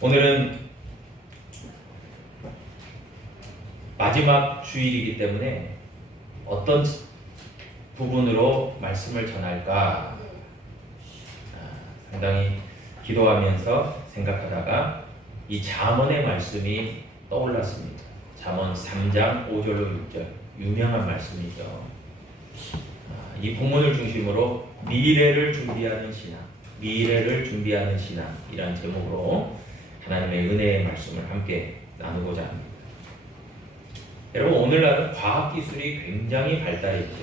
오늘은 마지막 주일이기 때문에 어떤 부분으로 말씀을 전할까 상당히 기도하면서 생각하다가 이 잠언의 말씀이 떠올랐습니다. 잠언 3장 5절로 6절 유명한 말씀이죠. 이 본문을 중심으로 미래를 준비하는 신앙, 미래를 준비하는 신앙이란 제목으로 하나님의 은혜의 말씀을 함께 나누고자 합니다. 여러분, 오늘날은 과학기술이 굉장히 발달했죠.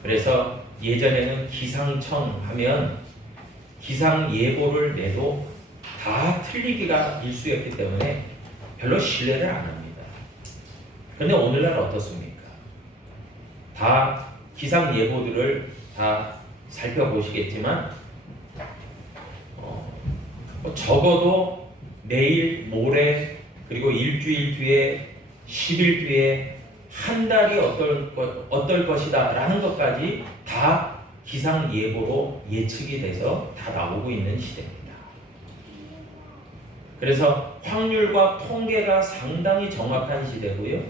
그래서 예전에는 기상청 하면 기상예보를 내도 다 틀리기가 일쑤였기 때문에 별로 신뢰를 안 합니다. 그런데 오늘날 어떻습니까? 다 기상예보들을 다 살펴보시겠지만 적어도 내일, 모레, 그리고 일주일 뒤에, 10일 뒤에, 한 달이 어떨 것이다 라는 것까지 다 기상예보로 예측이 돼서 다 나오고 있는 시대입니다. 그래서 확률과 통계가 상당히 정확한 시대고요.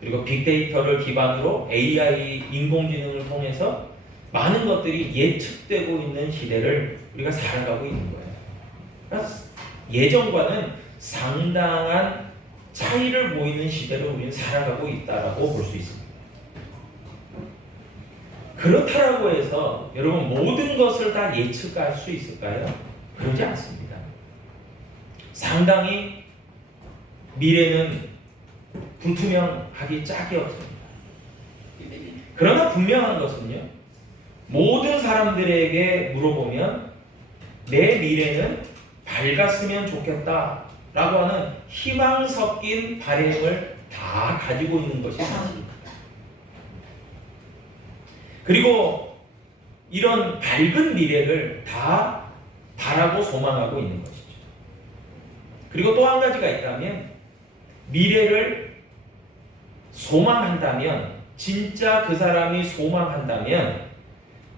그리고 빅데이터를 기반으로 AI, 인공지능을 통해서 많은 것들이 예측되고 있는 시대를 우리가 살아가고 있는 거예요. 그러니까 예전과는 상당한 차이를 보이는 시대를 우리는 살아가고 있다라고 볼 수 있습니다. 그렇다라고 해서 여러분 모든 것을 다 예측할 수 있을까요? 그러지 않습니다. 상당히 미래는 불투명하기 짝이 없습니다. 그러나 분명한 것은요, 모든 사람들에게 물어보면 내 미래는 밝았으면 좋겠다 라고 하는 희망 섞인 바람을 다 가지고 있는 것이 사실입니다. 그리고 이런 밝은 미래를 다 바라고 소망하고 있는 것이죠. 그리고 또 한 가지가 있다면, 미래를 소망한다면, 진짜 그 사람이 소망한다면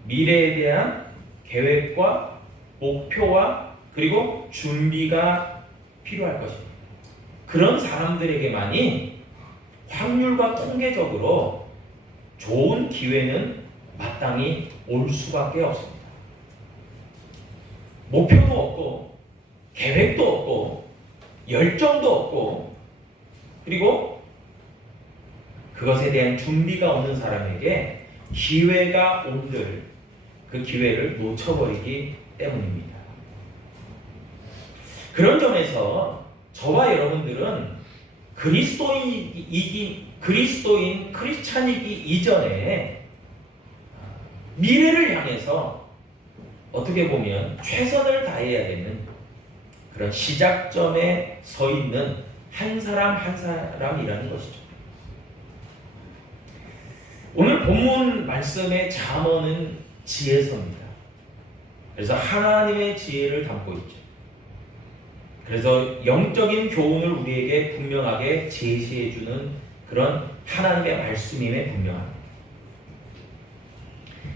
미래에 대한 계획과 목표와 그리고 준비가 필요할 것입니다. 그런 사람들에게만이 확률과 통계적으로 좋은 기회는 마땅히 올 수밖에 없습니다. 목표도 없고 계획도 없고 열정도 없고 그리고 그것에 대한 준비가 없는 사람에게 기회가 온들 그 기회를 놓쳐버리기 때문입니다. 그런 점에서 저와 여러분들은 크리스찬이기 이전에 미래를 향해서 어떻게 보면 최선을 다해야 되는 그런 시작점에 서 있는 한 사람 한 사람이라는 것이죠. 오늘 본문 말씀의 잠언은 지혜서입니다. 그래서 하나님의 지혜를 담고 있죠. 그래서 영적인 교훈을 우리에게 분명하게 제시해주는 그런 하나님의 말씀임에 분명합니다.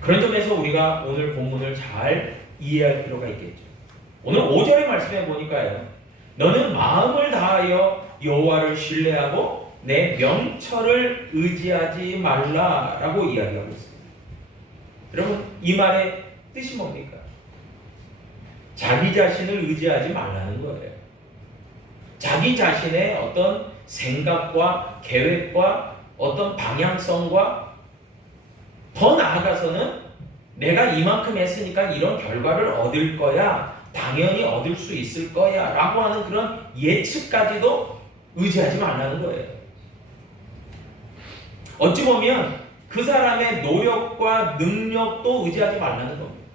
그런 점에서 우리가 오늘 본문을 잘 이해할 필요가 있겠죠. 오늘 5절의 말씀에 보니까요, 너는 마음을 다하여 여호와를 신뢰하고 내 명철을 의지하지 말라라고 이야기하고 있습니다. 여러분, 이 말의 뜻이 뭡니까? 자기 자신을 의지하지 말라는 거예요. 자기 자신의 어떤 생각과 계획과 어떤 방향성과 더 나아가서는 내가 이만큼 했으니까 이런 결과를 얻을 거야, 당연히 얻을 수 있을 거야 라고 하는 그런 예측까지도 의지하지 말라는 거예요. 어찌 보면 그 사람의 노력과 능력도 의지하지 말라는 겁니다.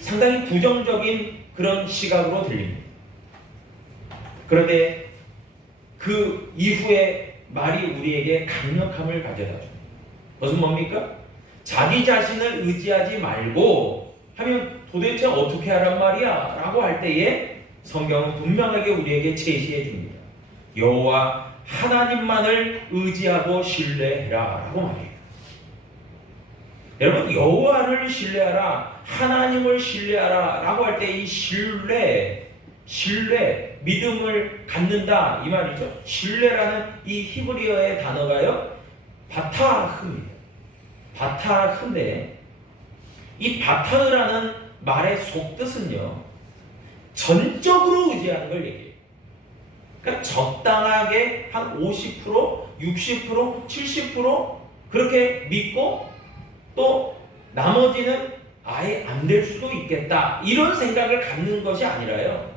상당히 부정적인 그런 시각으로 들립니다. 그런데 그 이후에 말이 우리에게 강력함을 가져다 줍니다. 그것은 뭡니까? 자기 자신을 의지하지 말고 하면 도대체 어떻게 하란 말이야? 라고 할 때에 성경은 분명하게 우리에게 제시해 줍니다. 여호와 하나님만을 의지하고 신뢰해라 라고 말해요. 여러분, 여호와를 신뢰하라, 하나님을 신뢰하라 라고 할 때 이 신뢰, 믿음을 갖는다 이 말이죠. 신뢰라는 이 히브리어의 단어가요, 바타흐입니다. 바타흐인데 이 바타흐라는 말의 속뜻은요, 전적으로 의지하는 걸 얘기해요. 그러니까 적당하게 한 50%, 60%, 70% 그렇게 믿고 또 나머지는 아예 안 될 수도 있겠다 이런 생각을 갖는 것이 아니라요,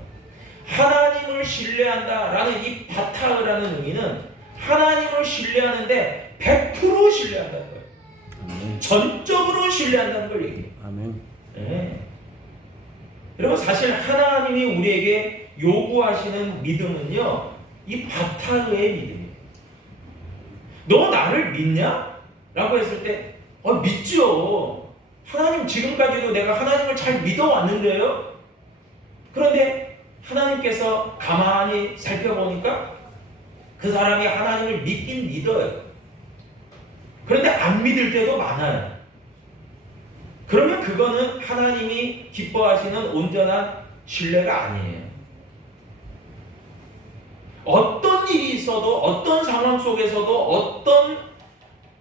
하나님을 신뢰한다라는 이 바타흐라는 의미는 하나님을 신뢰하는데 100% 신뢰한다는 거예요. 아멘. 전적으로 신뢰한다는 걸 얘기해요. 아멘. 네. 여러분, 사실 하나님이 우리에게 요구하시는 믿음은요, 이 바타흐의 믿음이에요. 너 나를 믿냐? 라고 했을 때 믿죠. 하나님, 지금까지도 내가 하나님을 잘 믿어왔는데요. 그런데 하나님께서 가만히 살펴보니까 그 사람이 하나님을 믿긴 믿어요. 그런데 안 믿을 때도 많아요. 그러면 그거는 하나님이 기뻐하시는 온전한 신뢰가 아니에요. 어떤 일이 있어도, 어떤 상황 속에서도, 어떤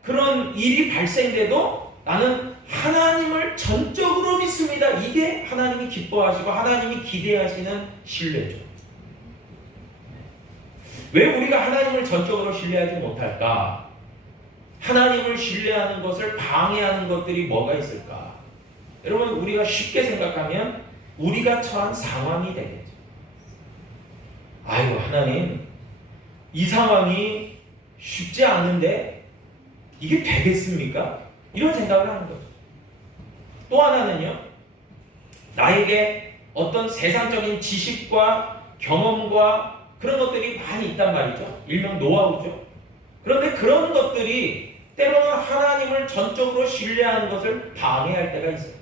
그런 일이 발생돼도 나는 하나님을 전적으로 믿습니다. 이게 하나님이 기뻐하시고 하나님이 기대하시는 신뢰죠. 왜 우리가 하나님을 전적으로 신뢰하지 못할까? 하나님을 신뢰하는 것을 방해하는 것들이 뭐가 있을까? 여러분, 우리가 쉽게 생각하면 우리가 처한 상황이 되겠죠. 아이고, 하나님, 이 상황이 쉽지 않은데 이게 되겠습니까? 이런 생각을 하는 거죠. 또 하나는요, 나에게 어떤 세상적인 지식과 경험과 그런 것들이 많이 있단 말이죠. 일명 노하우죠. 그런데 그런 것들이 때로는 하나님을 전적으로 신뢰하는 것을 방해할 때가 있어요.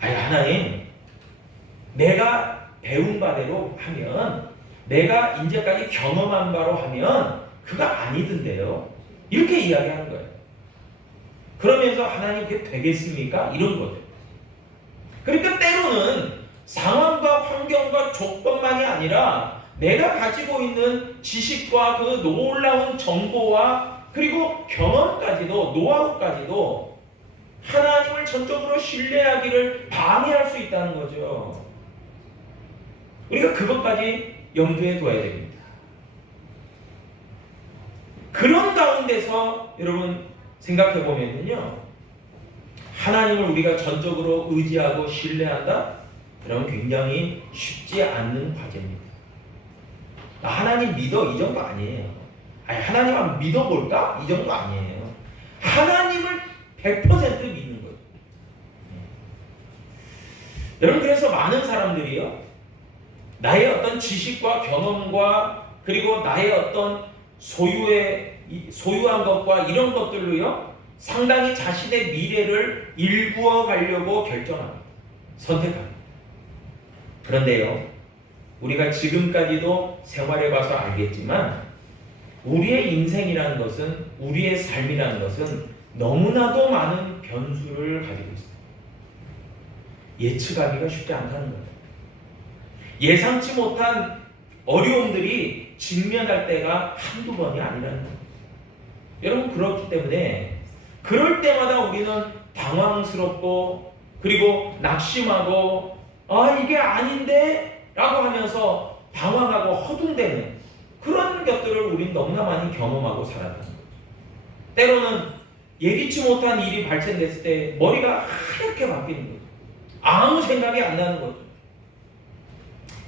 아니, 하나님, 내가 배운 바대로 하면, 내가 이제까지 경험한 바로 하면 그거 아니던데요. 이렇게 이야기하는 거예요. 그러면서 하나님 그게 되겠습니까? 이런 거죠. 그러니까 때로는 상황과 환경과 조건만이 아니라 내가 가지고 있는 지식과 그 놀라운 정보와 그리고 경험까지도, 노하우까지도 하나님을 전적으로 신뢰하기를 방해할 수 있다는 거죠. 우리가 그것까지 염두에 둬야 됩니다. 그런 가운데서 여러분 생각해 보면요, 하나님을 우리가 전적으로 의지하고 신뢰한다? 그러면 굉장히 쉽지 않는 과제입니다. 하나님 믿어, 이 정도 아니에요. 아니, 하나님 한번 믿어볼까? 이 정도 아니에요. 하나님을 100% 믿는 거예요. 여러분, 그래서 많은 사람들이요, 나의 어떤 지식과 경험과 그리고 나의 어떤 소유한 것과 이런 것들로요, 상당히 자신의 미래를 일구어 가려고 결정합니다. 선택합니다. 그런데요, 우리가 지금까지도 생활해 봐서 알겠지만 우리의 인생이라는 것은, 우리의 삶이라는 것은 너무나도 많은 변수를 가지고 있어요. 예측하기가 쉽지 않다는 거예요. 예상치 못한 어려움들이 직면할 때가 한두 번이 아니라는 거예요. 여러분, 그렇기 때문에 그럴 때마다 우리는 당황스럽고 그리고 낙심하고 이게 아닌데? 라고 하면서 방황하고 허둥대는 그런 것들을 우린 너무나 많이 경험하고 살았다는 거죠. 때로는 예기치 못한 일이 발생됐을 때 머리가 하얗게 바뀌는 거죠. 아무 생각이 안 나는 거죠.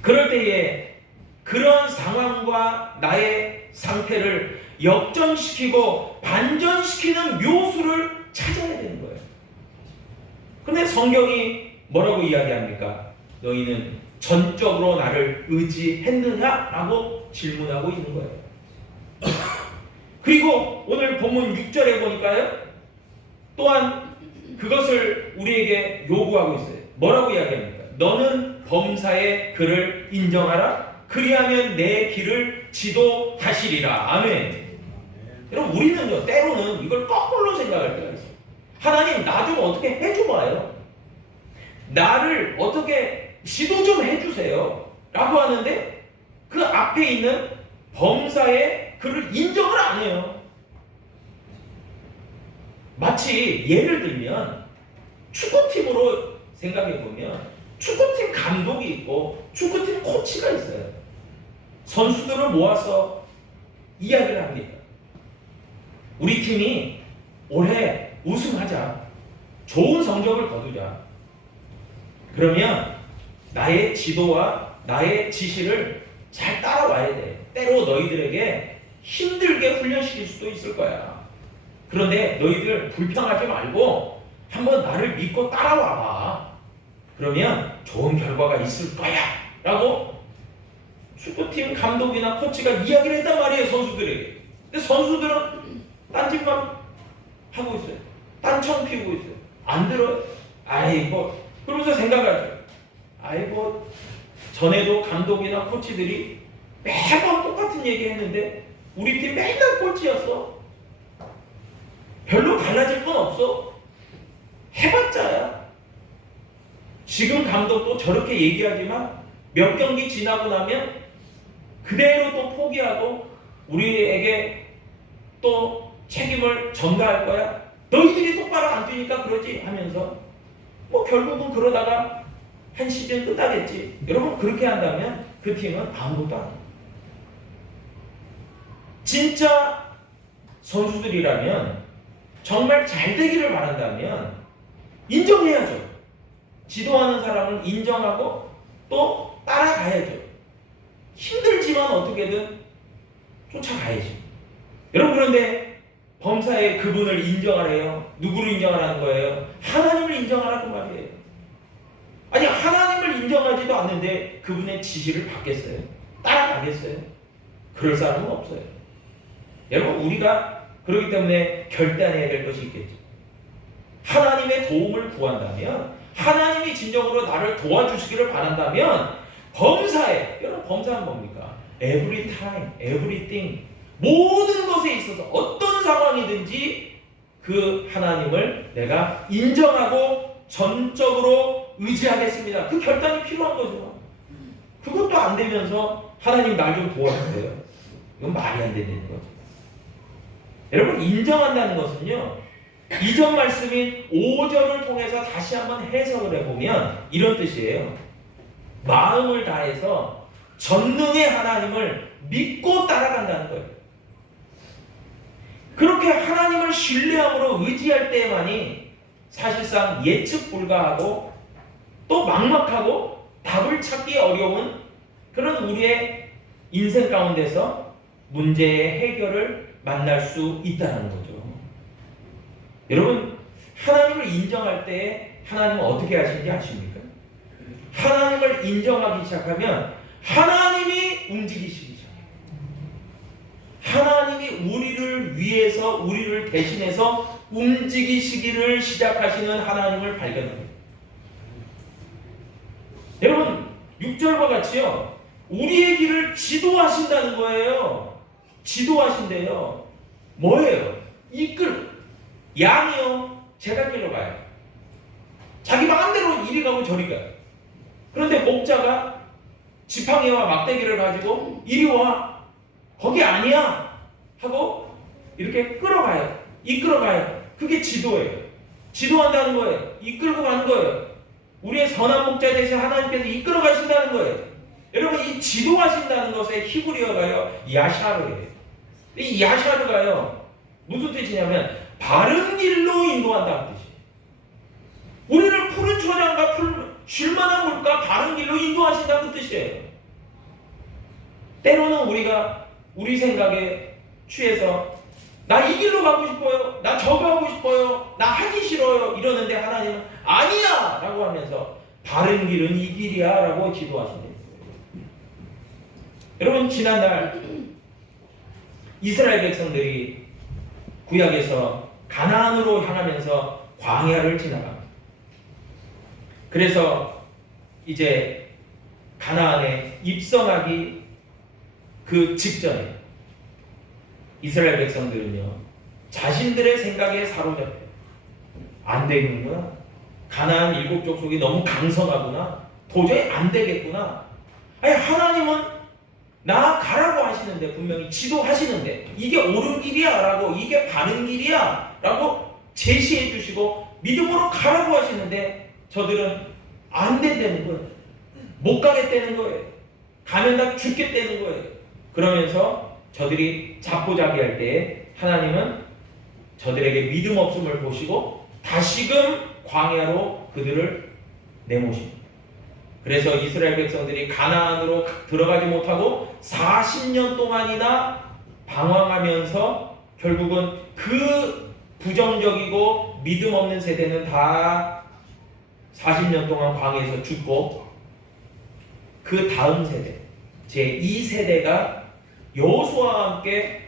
그럴 때에 그런 상황과 나의 상태를 역전시키고 반전시키는 묘수를 찾아야 되는 거예요. 그런데 성경이 뭐라고 이야기합니까? 너희는 전적으로 나를 의지했느냐? 라고 질문하고 있는 거예요. 그리고 오늘 본문 6절에 보니까요, 또한 그것을 우리에게 요구하고 있어요. 뭐라고 이야기합니까? 너는 범사의 그를 인정하라. 그리하면 내 길을 지도하시리라. 아멘. 여러분, 우리는요, 때로는 이걸 거꾸로 생각할 때가 있어요. 하나님, 나 좀 어떻게 해줘봐요. 나를 어떻게 지도 좀 해주세요 라고 하는데 그 앞에 있는 범사에 그를 인정을 안 해요. 마치 예를 들면 축구팀으로 생각해 보면 축구팀 감독이 있고 축구팀 코치가 있어요. 선수들을 모아서 이야기를 합니다. 우리 팀이 올해 우승하자. 좋은 성적을 거두자. 그러면 나의 지도와 나의 지시를 잘 따라와야 돼. 때로 너희들에게 힘들게 훈련시킬 수도 있을 거야. 그런데 너희들 불평하지 말고 한번 나를 믿고 따라와봐. 그러면 좋은 결과가 있을 거야. 라고 축구팀 감독이나 코치가 이야기를 했단 말이에요. 선수들에게. 근데 선수들은 딴짓만 하고 있어요. 딴청 피우고 있어요. 안 들어요. 아이고. 그러면서 생각하죠. 아이고. 전에도 감독이나 코치들이 매번 똑같은 얘기 했는데 우리 팀 맨날 꼴찌였어. 별로 달라질 건 없어. 해봤자야. 지금 감독도 저렇게 얘기하지만 몇 경기 지나고 나면 그대로 또 포기하고 우리에게 또 책임을 전가할 거야. 너희들이 똑바로 안 뛰니까 그러지 하면서 뭐 결국은 그러다가 한 시즌 끝나겠지. 여러분 그렇게 한다면 그 팀은 아무것도 아니에요. 진짜 선수들이라면 정말 잘 되기를 바란다면 인정해야죠. 지도하는 사람을 인정하고 또 따라가야죠. 힘들지만 어떻게든 쫓아가야지. 여러분 그런데 범사에 그분을 인정하래요. 누구를 인정하라는 거예요? 하나님을 인정하라고 말이에요. 아니 하나님을 인정하지도 않는데 그분의 지시를 받겠어요? 따라가겠어요? 그럴 사람은 없어요. 여러분 우리가 그렇기 때문에 결단해야 될 것이 있겠죠. 하나님의 도움을 구한다면 하나님이 진정으로 나를 도와주시기를 바란다면 범사에, 여러분 범사는 뭡니까? Every time, everything, 모든 것에 있어서 어떤 상황이든지 그 하나님을 내가 인정하고 전적으로 의지하겠습니다. 그 결단이 필요한 거죠. 그것도 안 되면서 하나님 날 좀 도와주세요. 이건 말이 안 되는 거죠. 여러분 인정한다는 것은요. 이전 말씀인 5절을 통해서 다시 한번 해석을 해보면 이런 뜻이에요. 마음을 다해서 전능의 하나님을 믿고 따라간다는 거예요. 그렇게 하나님을 신뢰함으로 의지할 때만이 사실상 예측 불가하고 또 막막하고 답을 찾기 어려운 그런 우리의 인생 가운데서 문제의 해결을 만날 수 있다는 거죠. 여러분 하나님을 인정할 때 하나님은 어떻게 하시는지 아십니까? 하나님을 인정하기 시작하면 하나님이 움직이시기 시작해요. 하나님이 우리를 위해서 우리를 대신해서 움직이시기를 시작하시는 하나님을 발견합니다. 여러분 6절과 같이요. 우리의 길을 지도하신다는 거예요. 지도하신대요. 뭐예요? 이끌. 양이요. 제갈길로 가요. 자기 마음대로 이리 가고 저리 가요. 그런데 목자가 지팡이와 막대기를 가지고 이리 와. 거기 아니야. 하고 이렇게 끌어가요. 이끌어가요. 그게 지도예요. 지도한다는 거예요. 이끌고 가는 거예요. 우리의 선한 목자 대신 하나님께서 이끌어 가신다는 거예요. 여러분 이 지도하신다는 것의 히브리어가요. 야샤르예요. 이 야샤르가요. 무슨 뜻이냐면 바른 길로 인도한다는 뜻이에요. 우리를 푸른 초장과 쉴만한 물과 바른 길로 인도하신다는 뜻이에요. 때로는 우리가 우리 생각에 취해서 나 이 길로 가고 싶어요. 나 저거 하고 싶어요. 나 하기 싫어요. 이러는데 하나님은 아니야! 라고 하면서 바른 길은 이 길이야 라고 지도하신대요. 여러분 지난달 이스라엘 백성들이 구약에서 가나안으로 향하면서 광야를 지나갑니다. 그래서 이제 가나안에 입성하기 그 직전에 이스라엘 백성들은요 자신들의 생각에 사로잡혀 안 되는구나. 가나안 7족속이 너무 강성하구나. 도저히 안 되겠구나. 아니 하나님은 나 가라고 하시는데, 분명히 지도하시는데 이게 옳은 길이야 라고, 이게 바른 길이야 라고 제시해 주시고 믿음으로 가라고 하시는데 저들은 안 된다는 거예요. 못 가겠다는 거예요. 가면 다 죽겠다는 거예요. 그러면서 저들이 자포자기할 때 하나님은 저들에게 믿음 없음을 보시고 다시금 광야로 그들을 내모십니다. 그래서 이스라엘 백성들이 가나안으로 들어가지 못하고 40년 동안이나 방황하면서 결국은 그 부정적이고 믿음 없는 세대는 다 40년 동안 광야에서 죽고, 그 다음 세대, 제2세대가 여호수아와 함께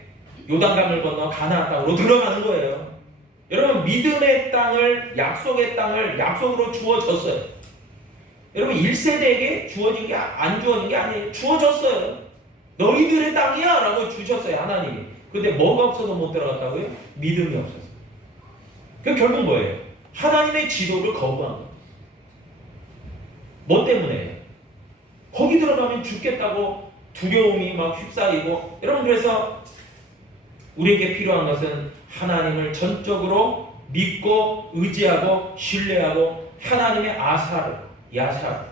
요단강을 건너 가나안 땅으로 들어가는 거예요. 여러분, 믿음의 땅을, 약속의 땅을 약속으로 주어졌어요. 여러분, 1세대에게 주어진 게, 안 주어진 게 아니에요. 주어졌어요. 너희들의 땅이야 라고 주셨어요, 하나님이. 근데 뭐가 없어서 못 들어갔다고요? 믿음이 없어서. 그 결국 뭐예요? 하나님의 지도를 거부한 거예요. 뭐 때문에? 거기 들어가면 죽겠다고 두려움이 막 휩싸이고. 여러분, 그래서 우리에게 필요한 것은 하나님을 전적으로 믿고 의지하고 신뢰하고 하나님의 야사를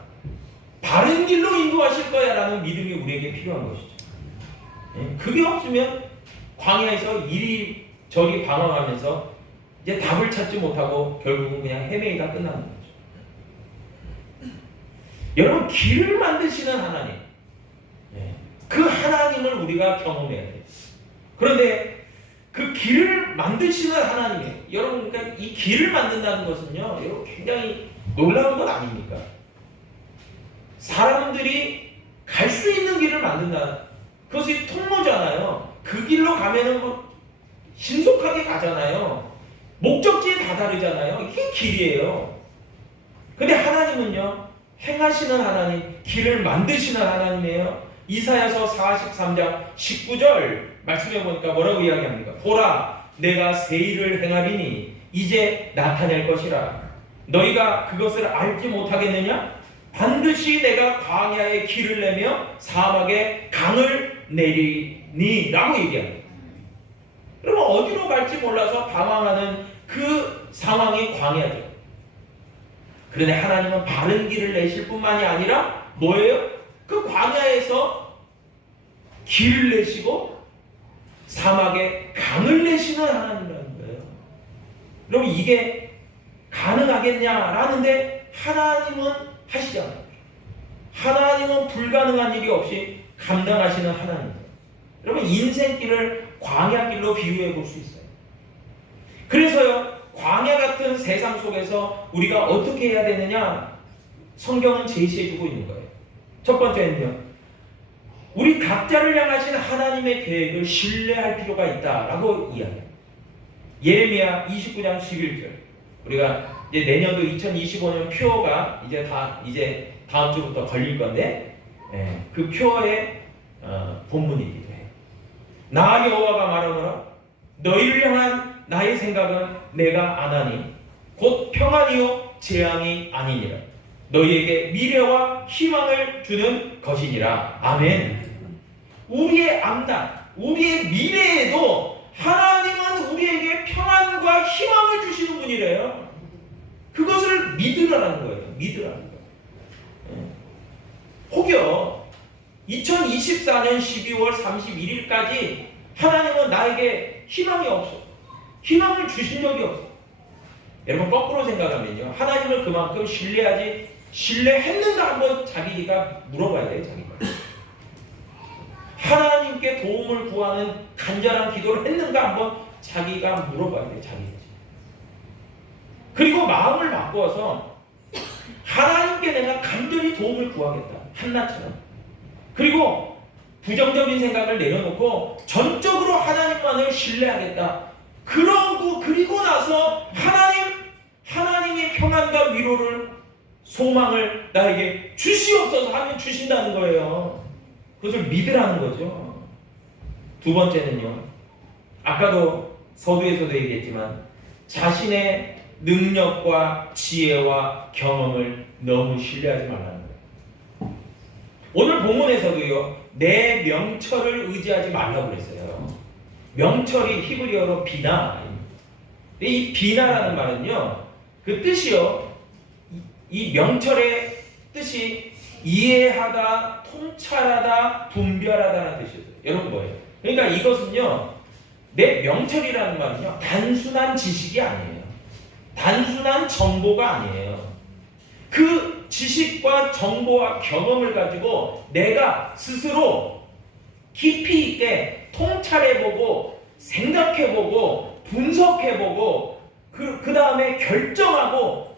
바른 길로 인도하실 거야 라는 믿음이 우리에게 필요한 것이죠. 그게 없으면 광야에서 이리저리 방황하면서 이제 답을 찾지 못하고 결국은 그냥 헤매이다 끝나는 거죠. 여러분, 길을 만드시는 하나님, 그 하나님을 우리가 경험해야 돼요. 그런데 그 길을 만드시는 하나님이에요. 여러분, 그러니까 이 길을 만든다는 것은요, 여러분, 굉장히 놀라운 것 아닙니까? 사람들이 갈 수 있는 길을 만든다. 그것이 통로잖아요. 그 길로 가면은 뭐 신속하게 가잖아요. 목적지에 다다르잖아요. 이게 길이에요. 근데 하나님은요, 행하시는 하나님, 길을 만드시는 하나님이에요. 이사야서 43장 19절 말씀해 보니까 뭐라고 이야기합니까? 보라, 내가 새 일을 행하리니 이제 나타낼 것이라. 너희가 그것을 알지 못하겠느냐? 반드시 내가 광야에 길을 내며 사막에 강을 내리니 라고 얘기합니다. 그러면 어디로 갈지 몰라서 방황하는 그 상황이 광야죠. 그런데 하나님은 바른 길을 내실 뿐만이 아니라 뭐예요? 그 광야에서 길을 내시고 사막에 강을 내시는 하나님이라는 거예요. 여러분, 이게 가능하겠냐라는데 하나님은 하시지 않아요. 하나님은 불가능한 일이 없이 감당하시는 하나님이에요. 여러분, 인생길을 광야길로 비유해 볼 수 있어요. 그래서요, 광야 같은 세상 속에서 우리가 어떻게 해야 되느냐? 성경은 제시해 주고 있는 거예요. 첫 번째는요, 우리 각자를 향하신 하나님의 계획을 신뢰할 필요가 있다라고 이야기해요. 예레미야 29장 11절. 우리가 이제 내년도 2025년 표어가 이제 다음 주부터 걸릴 건데, 그 표어의 본문이기도 해요. 나 여호와가 말하노라, 너희를 향한 나의 생각은 내가 아나니 곧 평안이요 재앙이 아니니라. 너희에게 미래와 희망을 주는 것이니라. 아멘. 우리의 앞날, 우리의 미래에도 하나님은 우리에게 평안과 희망을 주시는 분이래요. 그것을 믿으라는 거예요. 믿으라는 거예요. 혹여 2024년 12월 31일까지 하나님은 나에게 희망이 없어. 희망을 주신 적이 없어. 여러분, 거꾸로 생각하면요, 하나님을 그만큼 신뢰했는가 한번 자기가 물어봐야 돼요. 자기가 하나님께 도움을 구하는 간절한 기도를 했는가 한번 자기가 물어봐야 돼요. 자기가. 그리고 마음을 바꾸어서 하나님께 내가 간절히 도움을 구하겠다. 한나처럼. 그리고 부정적인 생각을 내려놓고 전적으로 하나님만을 신뢰하겠다. 그리고 나서 하나님의 평안과 위로를, 소망을 나에게 주시옵소서 하면 주신다는 거예요. 그것을 믿으라는 거죠. 두 번째는요, 아까도 서두에서도 얘기했지만 자신의 능력과 지혜와 경험을 너무 신뢰하지 말라는 거예요. 오늘 본문에서도요, 내 명철을 의지하지 말라고 그랬어요. 명철이 히브리어로 비나. 이 비나라는 말은요, 그 뜻이요, 이 명철의 뜻이 이해하다, 통찰하다, 분별하다는 뜻이었어요. 여러분 뭐예요? 그러니까 이것은요, 내 명철이라는 말은요, 단순한 지식이 아니에요. 단순한 정보가 아니에요. 그 지식과 정보와 경험을 가지고 내가 스스로 깊이 있게 통찰해보고 생각해보고 분석해보고 그 다음에 결정하고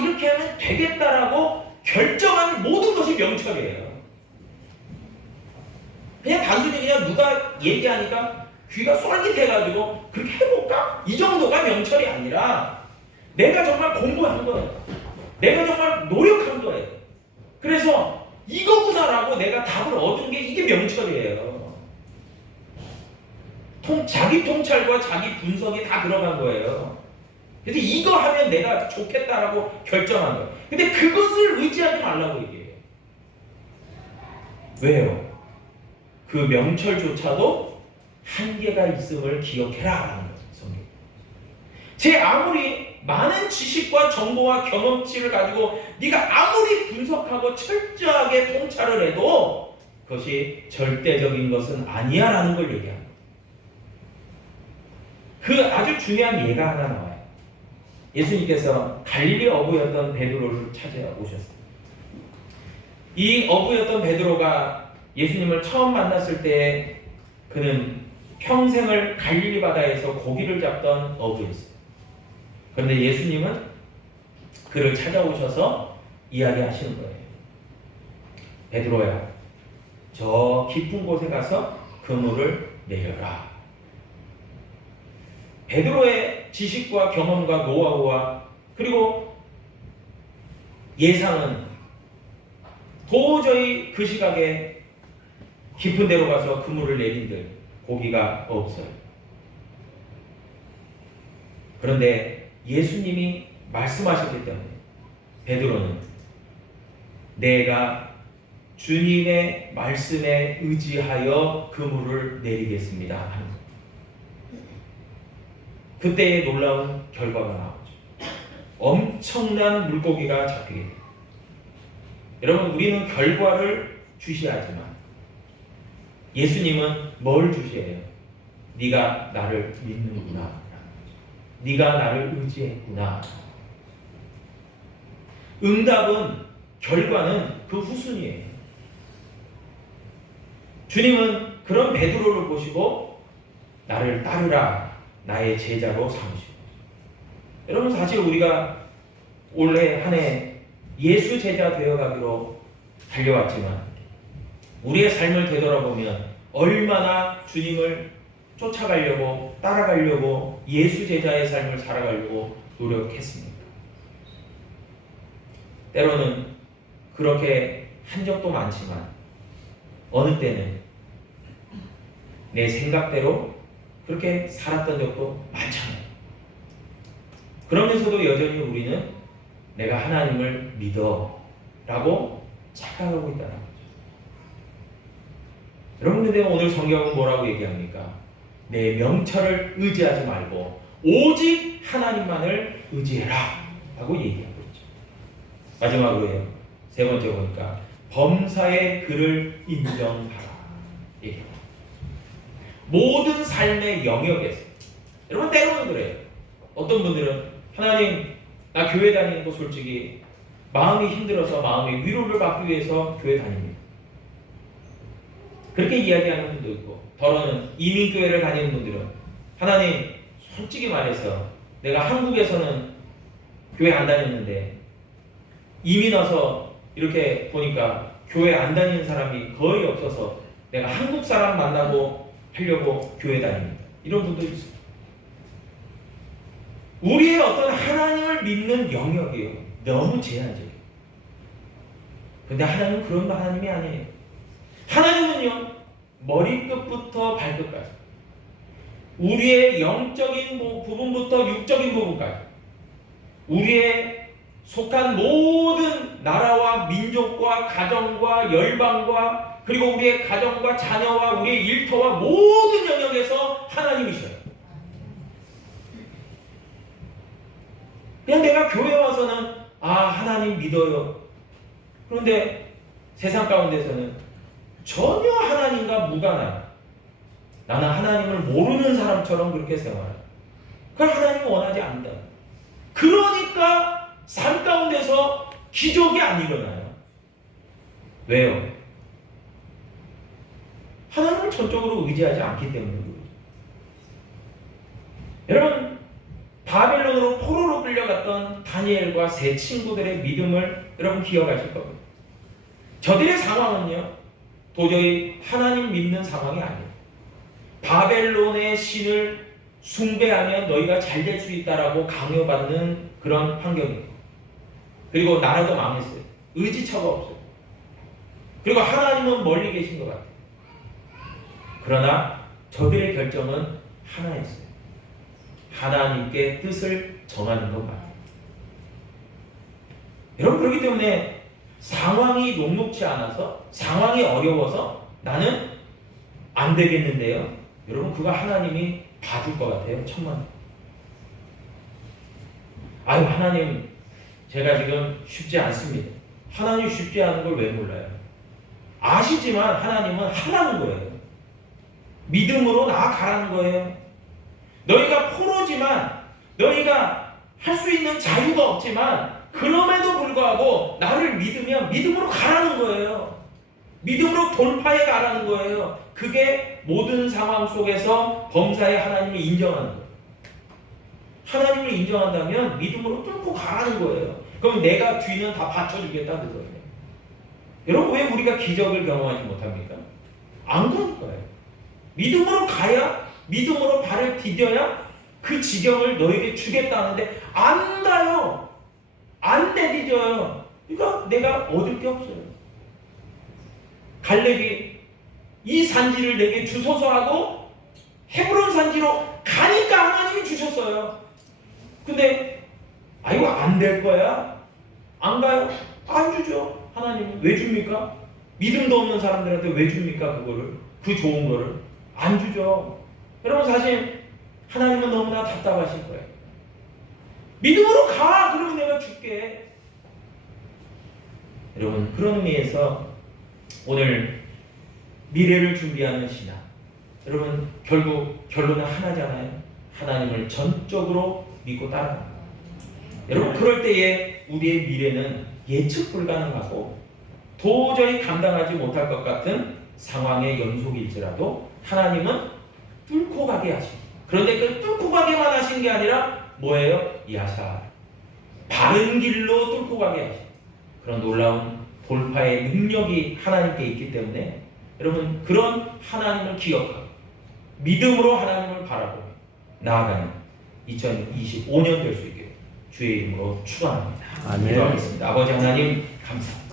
이렇게 하면 되겠다라고 결정한 모든 것이 명철이에요. 그냥 단순히 그냥 누가 얘기하니까 귀가 쏠깃해가지고 그렇게 해볼까? 이 정도가 명철이 아니라 내가 정말 공부한 거예요. 내가 정말 노력한 거예요. 그래서 이거구나라고 내가 답을 얻은 게 이게 명철이에요. 자기 통찰과 자기 분석이 다 들어간 거예요. 그래서 이거 하면 내가 좋겠다라고 결정한 거예요. 근데 그것을 의지하지 말라고 얘기해요. 왜요? 그 명철조차도 한계가 있음을 기억해라 라는 거예요. 성경. 제 아무리 많은 지식과 정보와 경험치를 가지고 네가 아무리 분석하고 철저하게 통찰을 해도 그것이 절대적인 것은 아니야 라는 걸 얘기합니다. 그 아주 중요한 예가 하나 나와요. 예수님께서 갈릴리 어부였던 베드로를 찾아오셨어요. 이 어부였던 베드로가 예수님을 처음 만났을 때 그는 평생을 갈릴리 바다에서 고기를 잡던 어부였어요. 그런데 예수님은 그를 찾아오셔서 이야기하시는 거예요. 베드로야, 저 깊은 곳에 가서 그물을 내려라. 베드로의 지식과 경험과 노하우와 그리고 예상은 도저히 그 시각에 깊은 데로 가서 그물을 내린들 고기가 없어요. 그런데 예수님이 말씀하셨기 때문에 베드로는 내가 주님의 말씀에 의지하여 그물을 내리겠습니다 하는 거예요. 그때의 놀라운 결과가 나오죠. 엄청난 물고기가 잡히게 돼요. 여러분, 우리는 결과를 주시하지만 예수님은 뭘 주시해요? 네가 나를 믿는구나. 네가 나를 의지했구나. 응답은, 결과는 그 후순위예요. 주님은 그런 베드로를 보시고 나를 따르라, 나의 제자로 삼으시고. 여러분, 사실 우리가 올해 한 해 예수 제자 되어가기로 달려왔지만 우리의 삶을 되돌아보면 얼마나 주님을 쫓아가려고 따라가려고 예수 제자의 삶을 살아가려고 노력했습니까? 때로는 그렇게 한 적도 많지만 어느 때는 내 생각대로 그렇게 살았던 적도 많잖아요. 그러면서도 여전히 우리는 내가 하나님을 믿어 라고 착각하고 있다는 거죠. 여러분, 근데 오늘 성경은 뭐라고 얘기합니까? 내 명철을 의지하지 말고 오직 하나님만을 의지해라 라고 얘기하고 있죠. 마지막으로요, 세 번째 보니까 범사의 그를 인정하라 얘기합니다. 모든 삶의 영역에서, 여러분 때로는 그래요. 어떤 분들은 하나님, 나 교회 다니는 거 솔직히 마음이 힘들어서 마음의 위로를 받기 위해서 교회 다닙니다. 그렇게 이야기하는 분도 있고, 더러는 이민교회를 다니는 분들은 하나님, 솔직히 말해서 내가 한국에서는 교회 안 다녔는데 이민 와서 이렇게 보니까 교회 안 다니는 사람이 거의 없어서 내가 한국 사람 만나고 하려고 교회 다닙니다. 이런 분도 있어요. 우리의 어떤 하나님을 믿는 영역이요, 너무 제한적이에요. 근데 하나님은 그런 하나님이 아니에요. 하나님은요, 머리끝부터 발끝까지, 우리의 영적인 부분부터 육적인 부분까지 우리의 속한 모든 나라와 민족과 가정과 열방과 그리고 우리의 가정과 자녀와 우리의 일터와 모든 영역에서 하나님이셔요. 그냥 내가 교회 와서는 하나님 믿어요. 그런데 세상 가운데서는 전혀 하나님과 무관해요. 나는 하나님을 모르는 사람처럼 그렇게 생활해요. 그걸 하나님은 원하지 않는다. 그러니까 삶 가운데서 기적이 안 일어나요. 왜요? 하나님을 전적으로 의지하지 않기 때문에. 여러분, 바벨론으로 포로로 끌려갔던 다니엘과 세 친구들의 믿음을 여러분 기억하실 겁니다. 저들의 상황은요, 도저히 하나님 믿는 상황이 아니에요. 바벨론의 신을 숭배하면 너희가 잘 될 수 있다라고 강요받는 그런 환경이에요. 그리고 나라도 망했어요. 의지처가 없어요. 그리고 하나님은 멀리 계신 것 같아요. 그러나 저들의 결정은 하나였어요. 하나님께 뜻을 정하는 것만. 여러분, 그렇기 때문에 상황이 녹록지 않아서, 상황이 어려워서 나는 안 되겠는데요. 여러분, 그거 하나님이 봐줄 것 같아요. 천만. 하나님, 제가 지금 쉽지 않습니다. 하나님 쉽지 않은 걸 왜 몰라요? 아시지만 하나님은 하라는 거예요. 믿음으로 나아가라는 거예요. 너희가 포로지만, 너희가 할 수 있는 자유가 없지만, 그럼에도 불구하고 나를 믿으면 믿음으로 가라는 거예요. 믿음으로 돌파해 가라는 거예요. 그게 모든 상황 속에서 범사의 하나님을 인정하는 거예요. 하나님을 인정한다면 믿음으로 뚫고 가라는 거예요. 그럼 내가 뒤는 다 받쳐주겠다는 거예요. 여러분, 왜 우리가 기적을 경험하지 못합니까? 안 가니까요. 믿음으로 가야, 믿음으로 발을 디뎌야 그 지경을 너에게 주겠다는데 안 가요. 안 내디뎌요. 그러니까 내가 얻을 게 없어요. 갈렙이 이 산지를 내게 주소서 하고 헤브론 산지로 가니까 하나님이 주셨어요. 근데 이거 안 될 거야? 안 가요? 안 주죠. 하나님은 왜 줍니까? 믿음도 없는 사람들한테 왜 줍니까? 그거를, 그 좋은 거를 안 주죠. 여러분, 사실 하나님은 너무나 답답하실 거예요. 믿음으로 가. 그러면 내가 줄게. 여러분, 그런 의미에서 오늘 미래를 준비하는 신앙, 여러분, 결국 결론은 하나잖아요. 하나님을 전적으로 믿고 따라갑니다. 여러분, 그럴 때에 우리의 미래는 예측 불가능하고 도저히 감당하지 못할 것 같은 상황의 연속일지라도 하나님은 뚫고 가게 하십니다. 그런데 그 뚫고 가게만 하신 게 아니라 뭐예요? 야사, 바른 길로 뚫고 가게 하십니다. 그런 놀라운 돌파의 능력이 하나님께 있기 때문에 여러분, 그런 하나님을 기억하고 믿음으로 하나님을 바라보며 나아가는 2025년 될 수 있게 주의 이름으로 축원합니다. 아멘. 기도하겠습니다. 아버지 하나님, 감사합니다.